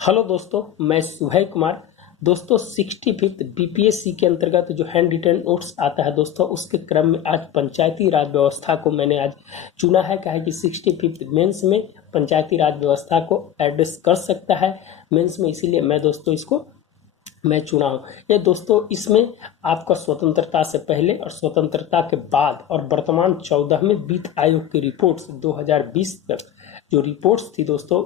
Hello दोस्तों, मैं सुहै कुमार। दोस्तों 65th बीपीएससी के अंतर्गत जो हैंड रिटन नोट्स आता है दोस्तों, उसके क्रम में आज पंचायती राज व्यवस्था को मैंने आज चुना है। क्या है कि 65th मेंस में पंचायती राज व्यवस्था को एड्रेस कर सकता है मेंस में, इसीलिए मैं दोस्तों इसको मैं चुना हूँ। ये दोस्तों इसमें आपका स्वतंत्रता से पहले और स्वतंत्रता के बाद और वर्तमान 14वें वित्त आयोग की रिपोर्ट्स 2020 तक जो रिपोर्ट्स थी दोस्तों,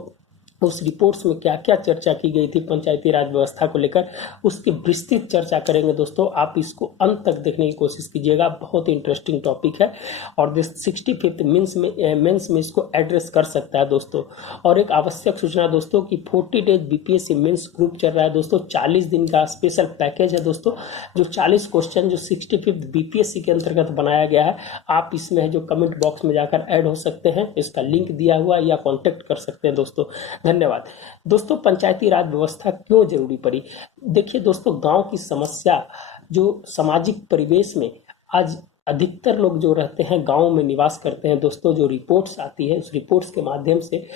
उस रिपोर्ट्स में क्या क्या चर्चा की गई थी पंचायती राज व्यवस्था को लेकर, उसकी विस्तृत चर्चा करेंगे दोस्तों। आप इसको अंत तक देखने की कोशिश कीजिएगा, बहुत ही इंटरेस्टिंग टॉपिक है और 65th मेंस में इसको एड्रेस कर सकता है दोस्तों। और एक आवश्यक सूचना दोस्तों कि 40 डेज बीपीएससी मेंस ग्रुप चल रहा है दोस्तों, 40 दिन का स्पेशल पैकेज है दोस्तों। जो 40 क्वेश्चन जो 65th बीपीएससी के अंतर्गत बनाया गया है, आप इसमें है जो कमेंट बॉक्स में जाकर ऐड हो सकते हैं, इसका लिंक दिया हुआ या कॉन्टेक्ट कर सकते हैं दोस्तों। धन्यवाद दोस्तों। पंचायती राज व्यवस्था क्यों जरूरी पड़ी? देखिए दोस्तों, गांव की समस्या जो सामाजिक परिवेश में आज अधिकतर लोग जो रहते हैं गांव में निवास करते हैं दोस्तों, जो रिपोर्ट्स आती है उस रिपोर्ट्स के माध्यम से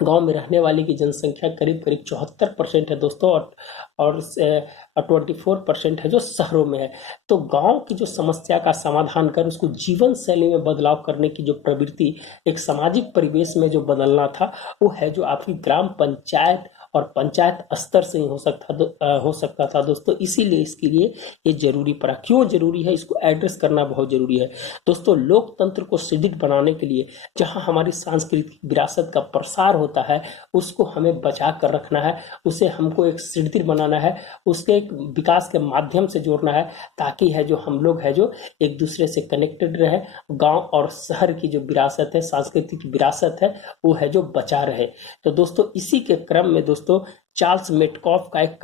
गांव में रहने वाले की जनसंख्या करीब करीब 74% है दोस्तों, और 24% है जो शहरों में है। तो गांव की जो समस्या का समाधान कर उसको जीवन शैली में बदलाव करने की जो प्रवृत्ति एक सामाजिक परिवेश में जो बदलना था, वो है जो आपकी ग्राम पंचायत और पंचायत स्तर से ही हो सकता था दोस्तों। इसीलिए इसके लिए ये जरूरी पड़ा। क्यों जरूरी है, इसको एड्रेस करना बहुत जरूरी है दोस्तों। लोकतंत्र को सुदृढ़ बनाने के लिए जहां हमारी सांस्कृतिक विरासत का प्रसार होता है, उसको हमें बचा कर रखना है, उसे हमको एक सुदृढ़ बनाना है, उसके एक विकास के माध्यम से जोड़ना है, ताकि है जो हम लोग है जो एक दूसरे से कनेक्टेड रहे। गांव और शहर की जो विरासत है, सांस्कृतिक विरासत है, वो है जो बचा रहे। तो दोस्तों इसी के क्रम में दोस्तों चार्ल्स मेटकॉफ का एक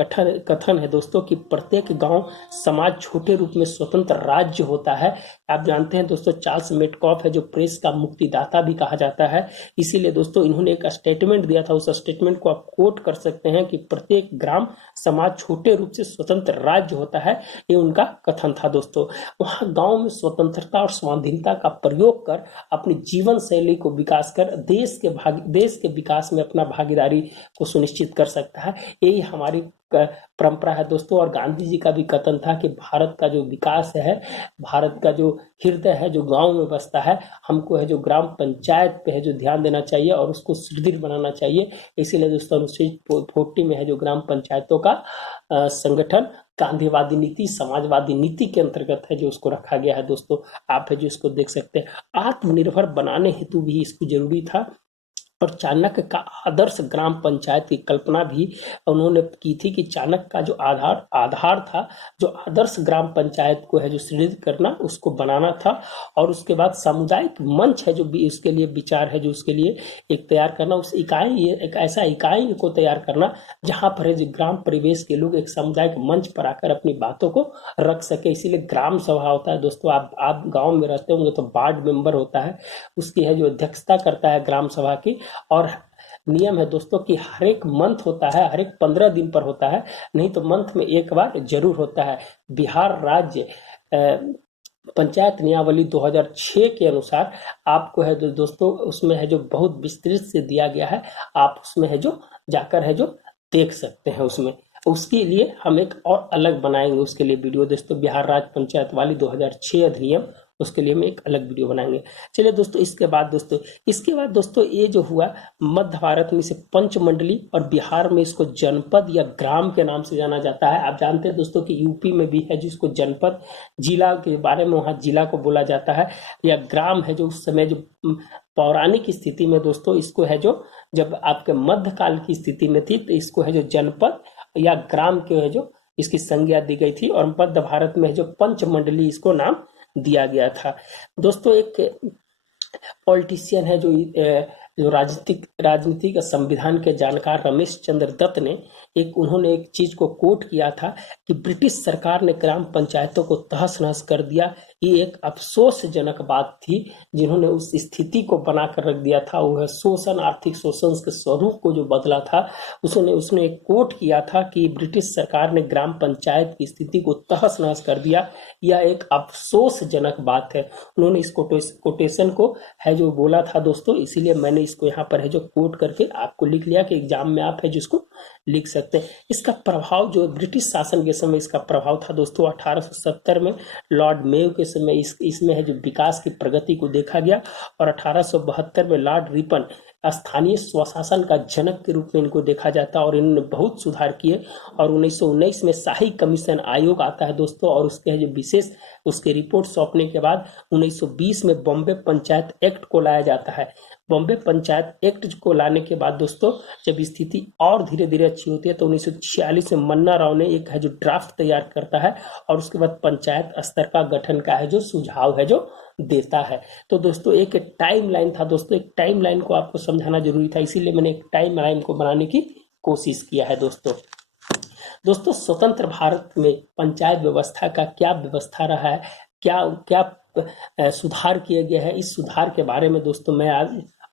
कथन है दोस्तों कि प्रत्येक गांव समाज छोटे रूप में स्वतंत्र राज्य होता है। आप जानते हैं दोस्तों, चार्ल्स मेटकॉफ है जो प्रेस का मुक्तिदाता भी कहा जाता है। इसीलिए दोस्तों इन्होंने एक स्टेटमेंट दिया था, उस स्टेटमेंट को आप कोट कर सकते हैं कि प्रत्येक ग्राम समाज छोटे रूप से स्वतंत्र राज्य होता है। ये उनका कथन था दोस्तों। वहां गांव में स्वतंत्रता और स्वाधीनता का प्रयोग कर अपनी जीवन शैली को विकास कर देश के विकास में अपना भागीदारी को सुनिश्चित कर सकता है। यही हमारी परंपरा है दोस्तों। और गांधी जी का भी कथन था कि भारत का जो विकास है, भारत का जो हृदय है जो गांव में बसता है, हमको है जो ग्राम पंचायत पे है जो ध्यान देना चाहिए और उसको सुदृढ़ बनाना चाहिए। इसीलिए दोस्तों अनुच्छेद 40 में है जो ग्राम पंचायतों का संगठन गांधीवादी नीति, समाजवादी नीति के अंतर्गत है जो उसको रखा गया है दोस्तों। आप है जो इसको देख सकते हैं। आत्मनिर्भर बनाने हेतु भी इसको जरूरी था। और चाणक्य का आदर्श ग्राम पंचायत की कल्पना भी उन्होंने की थी कि चाणक्य का जो आधार था, जो आदर्श ग्राम पंचायत को है जो सुदृढ़ करना, उसको बनाना था। और उसके बाद सामुदायिक मंच है जो भी उसके लिए विचार है जो उसके लिए एक तैयार करना, उस इकाई एक ऐसा इकाई को तैयार करना जहां पर है जो ग्राम परिवेश के लोग एक सामुदायिक मंच पर आकर अपनी बातों को रख सके। इसीलिए ग्राम सभा होता है दोस्तों। आप गाँव में रहते होंगे तो वार्ड मेंबर होता है, उसकी है जो अध्यक्षता करता है ग्राम सभा की। और नियम है दोस्तों कि हर एक मंथ होता है, हर एक 15 दिन पर होता है, नहीं तो मंथ में एक बार जरूर होता है। बिहार राज्य पंचायत नियमावली 2006 के अनुसार आपको है जो दोस्तों उसमें है जो बहुत विस्तृत से दिया गया है, आप उसमें है जो जाकर है जो देख सकते हैं। उसके लिए हम एक और अलग बनाएंगे उसके लिए वीडियो दोस्तों। बिहार राज्य पंचायत वाली 2006 अधिनियम, उसके लिए मैं एक अलग वीडियो बनाएंगे। चलिए दोस्तों, इसके बाद दोस्तों ये जो हुआ मध्य भारत में इसे पंचमंडली और बिहार में इसको जनपद या ग्राम के नाम से जाना जाता है। आप जानते हैं दोस्तों कि यूपी में भी है जिसको जनपद, जिला के बारे में वहाँ जिला को बोला जाता है, या ग्राम है जो उस समय जो पौराणिक स्थिति में दोस्तों इसको है जो जब आपके मध्यकाल की स्थिति में थी तो इसको है जो जनपद या ग्राम के है जो इसकी संज्ञा दी गई थी। और मध्य भारत में जो पंचमंडली इसको नाम दिया गया था दोस्तों। एक पॉलिटिशियन है जो राजनीति का संविधान के जानकार रमेश चंद्र दत्त ने उन्होंने एक चीज को कोट किया था कि ब्रिटिश सरकार ने ग्राम पंचायतों को तहस नहस कर दिया, ये एक अफसोसजनक बात थी। जिन्होंने उस स्थिति को बनाकर रख दिया था, वह शोषण, आर्थिक शोषण के स्वरूप को जो बदला था, उसने उसने एक कोट किया था कि ब्रिटिश सरकार ने ग्राम पंचायत की स्थिति को तहस नहस कर दिया। यह एक अफसोसजनक बात है। उन्होंने इस कोटेशन को है जो बोला था दोस्तों, इसीलिए मैंने इसको यहाँ पर है जो कोट करके आपको लिख लिया कि एग्जाम में आप है जिसको लिख सकते हैं। इसका प्रभाव जो ब्रिटिश शासन के समय इसका प्रभाव था दोस्तों, 1870 में लॉर्ड मेयो के समय इसमें है जो विकास की प्रगति को देखा गया, और 1872 में लॉर्ड रिपन स्थानीय स्वशासन का जनक के रूप में इनको देखा जाता है और इन्होंने बहुत सुधार किए। और 1919 में शाही कमीशन आयोग आता है दोस्तों, और उसके है जो विशेष उसके रिपोर्ट सौंपने के बाद 1920 में बॉम्बे पंचायत एक्ट को लाया जाता है। बॉम्बे पंचायत एक्ट को लाने के बाद दोस्तों जब स्थिति और धीरे धीरे अच्छी होती है तो 1946 में मन्ना राव ने एक है जो ड्राफ्ट तैयार करता है, और उसके बाद पंचायत स्तर का गठन का है जो सुझाव है जो देता है। तो दोस्तों एक टाइम लाइन था दोस्तों, एक टाइम लाइन को आपको समझाना जरूरी था, इसीलिए मैंने एक टाइम लाइन को बनाने की कोशिश किया है दोस्तों स्वतंत्र भारत में पंचायत व्यवस्था का क्या व्यवस्था रहा है, क्या क्या सुधार किए गए हैं, इस सुधार के बारे में दोस्तों मैं आज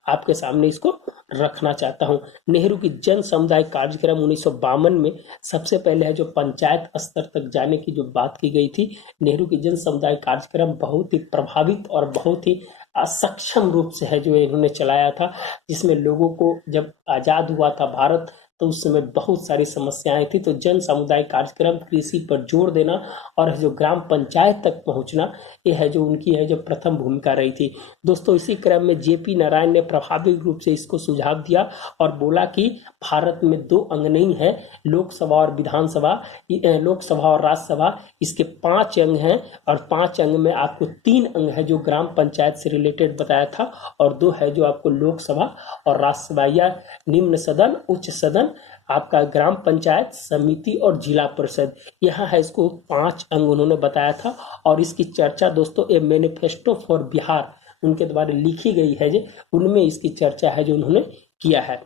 आपके सामने इसको रखना चाहता हूं। नेहरू की जन समुदाय कार्यक्रम 1952 में सबसे पहले है जो पंचायत स्तर तक जाने की जो बात की गई थी। नेहरू की जन समुदाय कार्यक्रम बहुत ही प्रभावित और बहुत ही असक्षम रूप से है जो इन्होंने चलाया था, जिसमें लोगों को जब आजाद हुआ था भारत तो उस समय बहुत सारी समस्याएं थी। तो जन समुदाय कार्यक्रम, कृषि पर जोर देना और जो ग्राम पंचायत तक पहुंचना, ये है जो उनकी है जो प्रथम भूमिका रही थी दोस्तों। इसी क्रम में जेपी नारायण ने प्रभावी रूप से इसको सुझाव दिया और बोला कि भारत में 2 अंग नहीं है, लोकसभा और विधानसभा, लोकसभा और राज्यसभा, इसके 5 अंग हैं, और 5 अंग में आपको 3 अंग है जो ग्राम पंचायत से रिलेटेड बताया था, और 2 है जो आपको लोकसभा और राज्यसभा या निम्न सदन, उच्च सदन, आपका ग्राम पंचायत समिति और जिला परिषद, यहाँ है इसको 5 अंग उन्होंने बताया था। और इसकी चर्चा दोस्तों ए मैनिफेस्टो फॉर बिहार उनके द्वारा लिखी गई है जो उनमें इसकी चर्चा है जो उन्होंने किया है।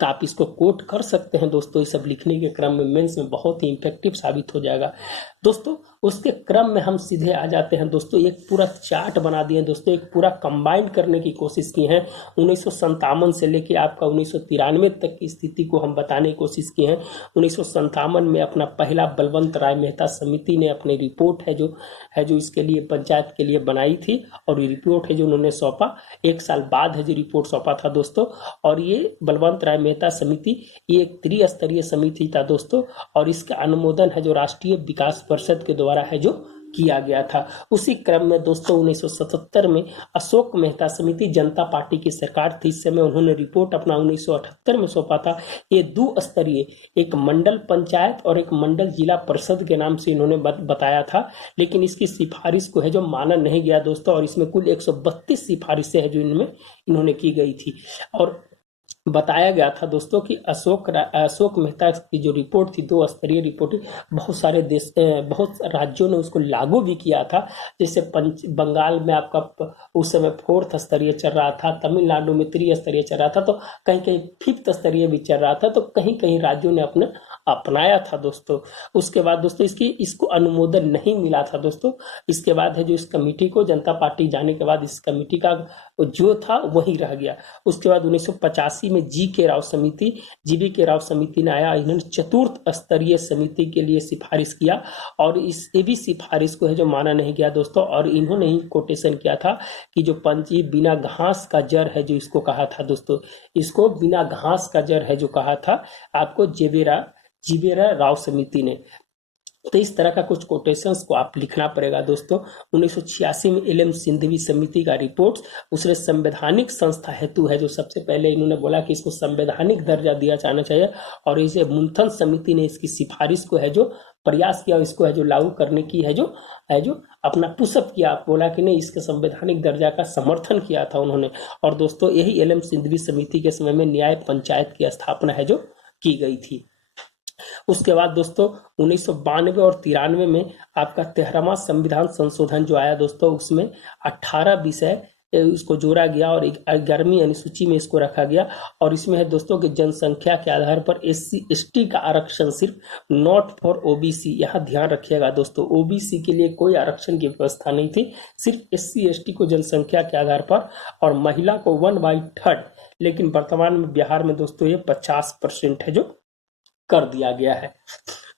तो आप इसको कोट कर सकते हैं दोस्तों, ये सब लिखने के क्रम में मेंस में बहुत ही इफेक्टिव साबित हो जाएगा दोस्तों। उसके क्रम में हम सीधे आ जाते हैं दोस्तों, एक पूरा चार्ट बना दिए दोस्तों, एक पूरा कंबाइंड करने की कोशिश की है 1957 से लेके आपका 1993 तक की स्थिति को हम बताने की कोशिश की है। 1957 में अपना पहला बलवंत राय मेहता समिति ने अपनी रिपोर्ट है जो इसके लिए पंचायत के लिए बनाई थी, और ये रिपोर्ट है जो उन्होंने सौंपा, 1 साल बाद है जो रिपोर्ट सौंपा था दोस्तों। और ये बलवंत राय मेहता समिति ये एक त्रिस्तरीय समिति था दोस्तों, और इसका अनुमोदन है जो राष्ट्रीय विकास परिषद के द्वारा है जो किया गया था। उसी क्रम में दोस्तों 1977 में अशोक मेहता समिति जनता पार्टी की सरकार थी, इस समय उन्होंने रिपोर्ट अपना 1978 में सौंपा था। ये 2 स्तरीय, एक मंडल पंचायत और एक मंडल जिला परिषद के नाम से इन्होंने बताया था, लेकिन इसकी सिफारिश को है जो माना नहीं गया दोस्तों, और इसमें कुल 132 सिफारिशें है जो इनमें इन्होंने की गई थी। और बताया गया था दोस्तों कि अशोक मेहता की जो रिपोर्ट थी 2 स्तरीय रिपोर्ट, बहुत राज्यों ने उसको लागू भी किया था। जैसे बंगाल में आपका उस समय 4th स्तरीय चल रहा था, तमिलनाडु में 3 स्तरीय चल रहा था, तो कहीं कहीं 5th स्तरीय भी चल रहा था, तो कहीं कहीं राज्यों ने अपने अपनाया था दोस्तों। उसके बाद दोस्तों इसको अनुमोदन नहीं मिला था दोस्तों। इसके बाद है जो इस कमेटी को जनता पार्टी जाने के बाद इस कमेटी का जो था वही रह गया। उसके बाद 1985 में जीवी के राव समिति ने आया, इन्होंने 4th स्तरीय समिति के लिए सिफारिश किया, और इस भी सिफारिश को है जो माना नहीं गया दोस्तों। और इन्होंने ही कोटेशन किया था कि जो पंची बिना घास का जड़ है जो इसको कहा था दोस्तों, इसको बिना घास का जड़ है जो कहा था आपको जीवेरा राव समिति ने। तो इस तरह का कुछ कोटेशंस को आप लिखना पड़ेगा दोस्तों। 1986 में एल एम सिंघवी समिति का रिपोर्ट उसने संवैधानिक संस्था हेतु है जो सबसे पहले इन्होंने बोला कि इसको संवैधानिक दर्जा दिया जाना चाहिए, और इसे मुंथन समिति ने इसकी सिफारिश को है जो प्रयास किया, इसको है जो लागू करने की है जो अपना पुशअप किया, बोला कि नहीं, इसके संवैधानिक दर्जा का समर्थन किया था उन्होंने। और दोस्तों यही एल एम सिंघवी समिति के समय में न्याय पंचायत की स्थापना है जो की गई थी। उसके बाद दोस्तों 1992 और 93 में आपका 13वां संविधान संशोधन जो आया दोस्तों, उसमें 18 विषय इसको जोड़ा गया और 11वीं अनुसूची में इसको रखा गया। और इसमें है दोस्तों कि जनसंख्या के आधार पर SC/ST का आरक्षण सिर्फ, नॉट फॉर OBC। यहाँ ध्यान रखिएगा दोस्तों, OBC के लिए कोई आरक्षण की व्यवस्था नहीं थी, सिर्फ SC/ST को जनसंख्या के आधार पर, और महिला को 1/3। लेकिन वर्तमान में बिहार में दोस्तों ये 50% है जो कर दिया गया है।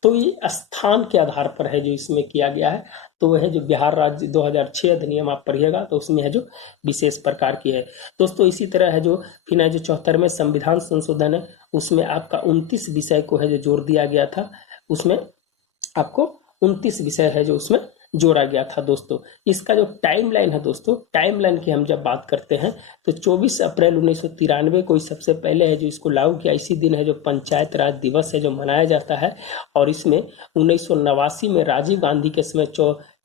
तो ये स्थान के आधार पर है जो इसमें किया गया है। तो वह है जो बिहार राज्य 2006 अधिनियम आप पढ़िएगा तो उसमें है जो विशेष प्रकार की है दोस्तों। इसी तरह है जो फिर है जो 74वें संविधान संशोधन है, उसमें आपका 29 विषय को है जो जोड़ दिया गया था। उसमें आपको 29 विषय है जो उसमें जोड़ा गया था दोस्तों। इसका जो टाइमलाइन है दोस्तों, टाइमलाइन की हम जब बात करते हैं तो 24 अप्रैल 1993 को सबसे पहले है जो इसको लागू किया। इसी दिन है जो पंचायत राज दिवस है जो मनाया जाता है। और इसमें 1989 में राजीव गांधी के समय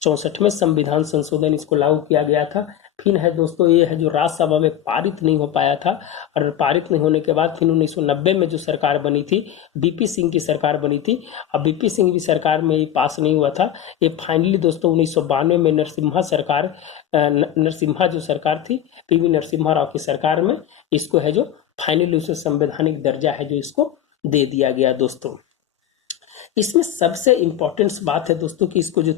64वें संविधान संशोधन इसको लागू किया गया था। फिर है दोस्तों ये है जो राज्यसभा में पारित नहीं हो पाया था, और पारित नहीं होने के बाद फिर 1990 में जो सरकार बनी थी, बीपी सिंह की सरकार बनी थी। अब बीपी सिंह की सरकार में ये पास नहीं हुआ था। ये फाइनली दोस्तों 1992 में नरसिम्हा जो सरकार थी, PV नरसिम्हा राव की सरकार में इसको है जो फाइनली उसे संवैधानिक दर्जा है जो इसको दे दिया गया दोस्तों। इसमें सबसे इंपॉर्टेंट बात है दोस्तों कि इसको जो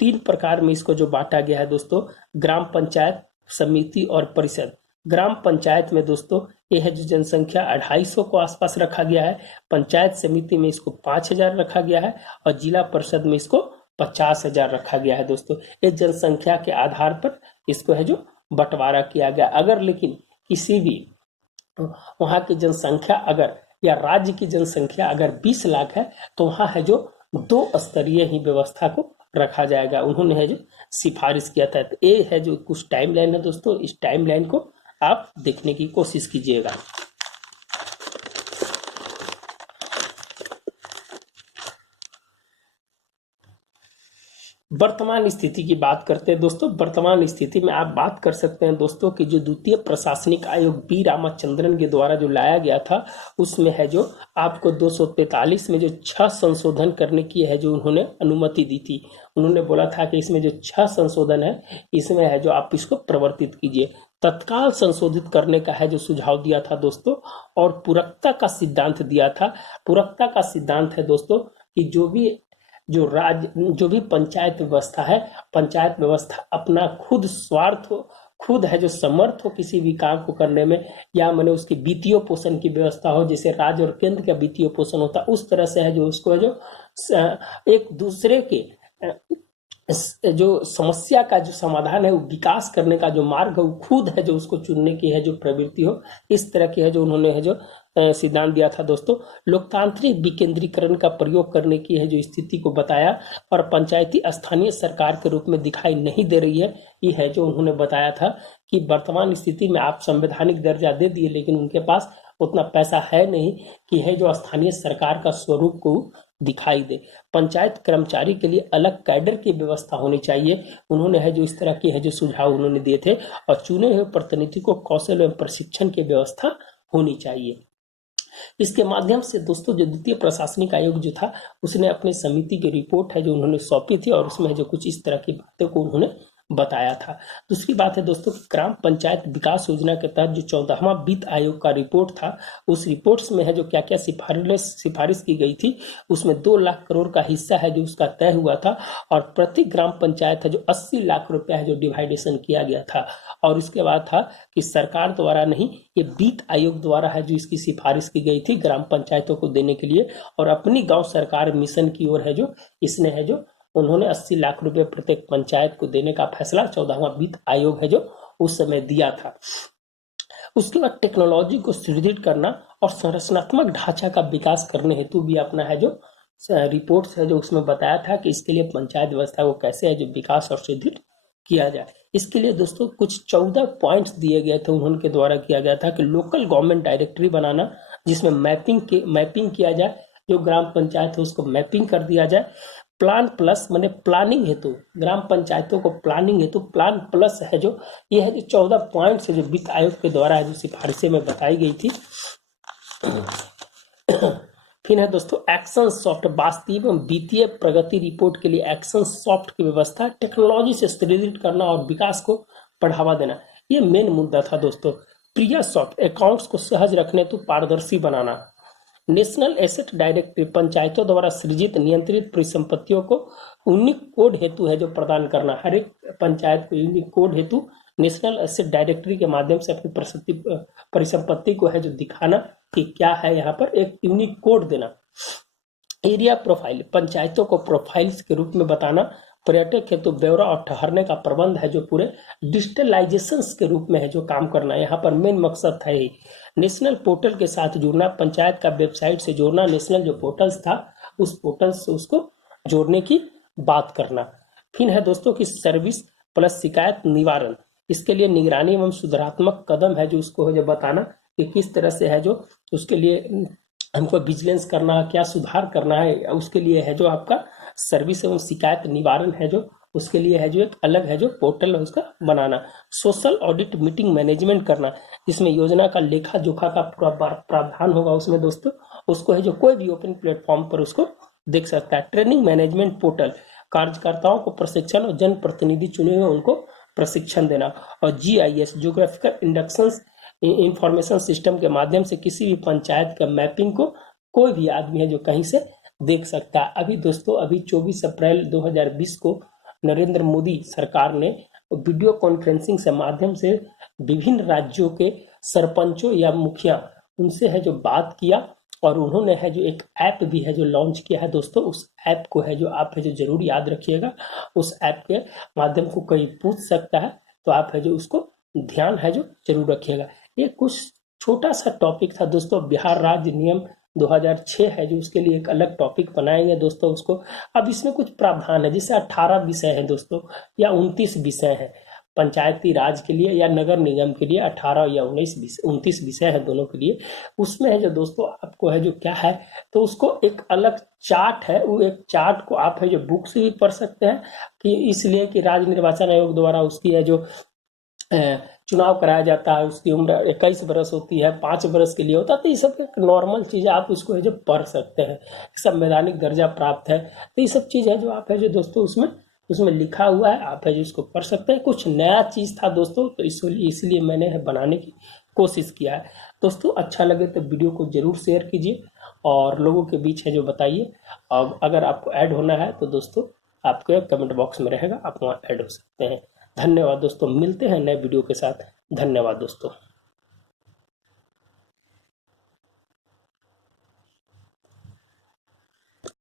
तीन प्रकार में इसको जो बांटा गया है दोस्तों, ग्राम पंचायत, समिति और परिषद। ग्राम पंचायत में दोस्तों ये है जो जनसंख्या 250 को आसपास रखा गया है। पंचायत समिति में इसको 5000 रखा गया है, और जिला परिषद में इसको 50,000 रखा गया है दोस्तों। ये जनसंख्या के आधार पर इसको है जो बंटवारा किया गया। अगर लेकिन किसी भी वहां की जनसंख्या अगर, या राज्य की जनसंख्या अगर 20 लाख है तो वहां है जो 2 स्तरीय ही व्यवस्था को रखा जाएगा, उन्होंने है जो सिफारिश किया था। तो ये है जो कुछ टाइमलाइन है दोस्तों, इस टाइमलाइन को आप देखने की कोशिश कीजिएगा। वर्तमान स्थिति की बात करते हैं दोस्तों। वर्तमान स्थिति में आप बात कर सकते हैं दोस्तों कि जो द्वितीय प्रशासनिक आयोग बी रामाचंद्रन के द्वारा जो लाया गया था, उसमें है जो आपको 243 में जो 6 संशोधन करने की है जो उन्होंने अनुमति दी थी। उन्होंने बोला था कि इसमें जो 6 संशोधन है, इसमें है जो आप इसको प्रवर्तित कीजिए। तत्काल संशोधित करने का है जो सुझाव दिया था दोस्तों, और पूरकता का सिद्धांत दिया था। पूरकता का सिद्धांत है दोस्तों कि जो भी पंचायत व्यवस्था है, पंचायत व्यवस्था अपना खुद स्वार्थ हो, खुद है जो समर्थ हो किसी भी काम को करने में, या माने उसकी वित्तीय पोषण की व्यवस्था हो, जैसे राज्य और केंद्र का वित्तीय पोषण होता है, उस तरह से है जो उसको है जो एक दूसरे के जो समस्या का जो समाधान है, वो विकास करने का जो मार्ग है, वो खुद है जो उसको चुनने की है जो प्रवृत्ति हो। इस तरह की है जो उन्होंने है जो सिद्धांत दिया था दोस्तों। लोकतांत्रिक विकेंद्रीकरण का प्रयोग करने की है जो स्थिति को बताया, और पंचायती स्थानीय सरकार के रूप में दिखाई नहीं दे रही है। ये है जो उन्होंने बताया था कि वर्तमान स्थिति में आप संवैधानिक दर्जा दे दिए, लेकिन उनके पास उतना पैसा है नहीं कि है जो स्थानीय सरकार का स्वरूप को दिखाई दे। पंचायत कर्मचारी के लिए अलग कैडर की व्यवस्था होनी चाहिए। उन्होंने है जो इस तरह के है जो सुझाव उन्होंने दिए थे, और चुने हुए प्रतिनिधि को कौशल एवं प्रशिक्षण की व्यवस्था होनी चाहिए। इसके माध्यम से दोस्तों जो द्वितीय प्रशासनिक आयोग जो था, उसने अपनी समिति की रिपोर्ट है जो उन्होंने सौंपी थी, और उसमें जो कुछ इस तरह की बातों को उन्होंने बताया था। दूसरी बात है दोस्तों, ग्राम पंचायत विकास योजना के तहत जो 14वां वित्त आयोग का रिपोर्ट था, उस रिपोर्ट्स में है जो क्या क्या सिफारिश की गई थी, उसमें 2 लाख करोड़ का हिस्सा है जो उसका तय हुआ था, और प्रति ग्राम पंचायत है जो 80 लाख रुपया है जो डिवाइडेशन किया गया था। और इसके बाद था कि सरकार द्वारा नहीं, ये वित्त आयोग द्वारा है जो इसकी सिफारिश की गई थी ग्राम पंचायतों को देने के लिए, और अपनी गाँव सरकार मिशन की ओर है जो इसने है जो उन्होंने 80 लाख रुपए प्रत्येक पंचायत को देने का फैसला 14वां वित्त आयोग है जो उस समय दिया था। उसके बाद टेक्नोलॉजी को सुदृढ़ करना और संरचनात्मक ढांचा का विकास करने हेतु भी अपना है जो रिपोर्ट्स है जो उसमें बताया था कि इसके लिए पंचायत व्यवस्था को कैसे है जो विकास और सुदृढ़ किया जाए। इसके लिए दोस्तों कुछ 14 पॉइंट्स दिए गए थे उन्होंने के द्वारा किया गया था कि लोकल गवर्नमेंट डायरेक्टरी बनाना, जिसमें मैपिंग किया जाए, जो ग्राम पंचायत है उसको मैपिंग कर दिया जाए। प्लान प्लस माने प्लानिंग हेतु, ग्राम पंचायतों को प्लानिंग हेतु प्लान प्लस है जो ये है जो 14 पॉइंट्स है जो वित्त आयोग के द्वारा है जो सिफारिशें में बताई गई थी। फिर है दोस्तों एक्शन सॉफ्ट, वास्तविक एवं वित्तीय प्रगति रिपोर्ट के लिए एक्शन सॉफ्ट की व्यवस्था, टेक्नोलॉजी से सुदृढ़ करना और विकास को बढ़ावा देना। ये मेन मुद्दा था दोस्तों। प्रिया सॉफ्ट अकाउंट्स को सहज रखने तो पारदर्शी बनाना। नेशनल एसेट डायरेक्टरी पंचायतों द्वारा सृजित नियंत्रित परिसंपत्तियों को यूनिक कोड हेतु है जो प्रदान करना। हर एक पंचायत को यूनिक कोड हेतु नेशनल एसेट डायरेक्टरी के माध्यम से अपनी परिसंपत्ति को है जो दिखाना कि क्या है, यहाँ पर एक यूनिक कोड देना। एरिया प्रोफाइल पंचायतों को प्रोफाइल्स के रूप में बताना। पर्यटक हेतु ब्यौरा और ठहरने का प्रबंध है जो पूरे डिजिटलाइजेशन के रूप में है जो काम करना। यहाँ पर मेन मकसद था ही नेशनल पोर्टल के साथ जुड़ना, पंचायत का वेबसाइट से जोड़ना, नेशनल जो पोर्टल्स था उस पोर्टल से उसको जोड़ने की बात करना। फिर है दोस्तों की सर्विस प्लस शिकायत निवारण, इसके लिए निगरानी एवं सुधारात्मक कदम है जो उसको है जो बताना कि किस तरह से है जो उसके लिए हमको विजिलेंस करना है, क्या सुधार करना है, उसके लिए है जो आपका सर्विस एवं शिकायत निवारण है जो उसके लिए है जो एक अलग है जो पोर्टल है उसका बनाना। सोशल ऑडिट मीटिंग मैनेजमेंट करना, जिसमें योजना का लेखा जोखा का प्रावधान होगा उसमें दोस्तों, उसको है जो कोई भी ओपन प्लेटफॉर्म पर उसको देख सकता है। ट्रेनिंग मैनेजमेंट पोर्टल, कार्यकर्ताओं को प्रशिक्षण और जनप्रतिनिधि चुने हुए उनको प्रशिक्षण देना। और GIS geographical inductions information system के माध्यम से किसी भी पंचायत का मैपिंग को कोई भी आदमी है जो कहीं से देख सकता है। अभी दोस्तों अभी 24 अप्रैल 2020 को नरेंद्र मोदी सरकार ने वीडियो कॉन्फ्रेंसिंग से माध्यम से विभिन्न राज्यों के सरपंचों या मुखिया उनसे है जो बात किया और उन्होंने है जो एक ऐप भी है जो लॉन्च किया है दोस्तों। उस ऐप को है जो आप है जो जरूर याद रखिएगा। उस ऐप के माध्यम को कोई पूछ सकता है तो आप है जो उसको ध्यान है जो जरूर रखिएगा। ये कुछ छोटा सा टॉपिक था दोस्तों। बिहार राज्य नियम 2006 है जो उसके लिए एक अलग टॉपिक बनाएंगे दोस्तों उसको। अब इसमें कुछ प्रावधान है, जैसे 18 विषय है दोस्तों या 29 विषय है पंचायती राज के लिए या नगर निगम के लिए। 18 या 29 विषय है दोनों के लिए। उसमें है जो दोस्तों आपको है जो क्या है तो उसको एक अलग चार्ट है, वो एक चार्ट को आप है जो बुक से भी पढ़ सकते हैं कि इसलिए कि राज्य निर्वाचन आयोग द्वारा उसकी है जो चुनाव कराया जाता है, उसकी उम्र 21 बरस होती है, 5 बरस के लिए होता है। तो ये सब एक नॉर्मल चीज़ है, आप उसको है जो पढ़ सकते हैं। संवैधानिक दर्जा प्राप्त है, तो ये सब चीज़ है जो आप है जो दोस्तों उसमें लिखा हुआ है, आप है जो इसको पढ़ सकते हैं। कुछ नया चीज़ था दोस्तों तो इसलिए मैंने बनाने की कोशिश किया है दोस्तों। अच्छा लगे तो वीडियो को जरूर शेयर कीजिए और लोगों के बीच है जो बताइए। और अगर आपको ऐड होना है तो दोस्तों आपके कमेंट बॉक्स में रहेगा, आप वहाँ ऐड हो सकते हैं। धन्यवाद दोस्तों, मिलते हैं नए वीडियो के साथ। धन्यवाद दोस्तों।